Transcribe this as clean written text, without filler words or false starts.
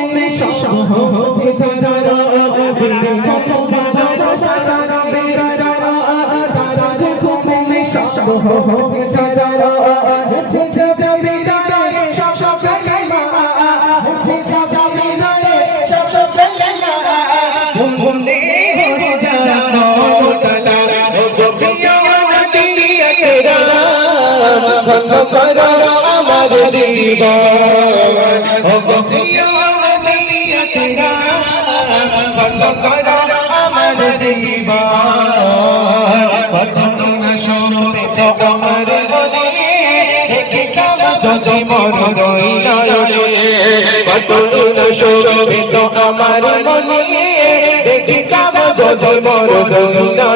হুকুমে সব হতে যারা হুকুমে সব হতে যারা আমার জীবন ও গোপিয়া দুনিয়া তেরা বন্ধ করো আমার জীবন কত না শোনে তো আমার মনে একে কাম যদি মর রইলা কত না শোনে তো আমার মনে একে কাম যদি মর রইলা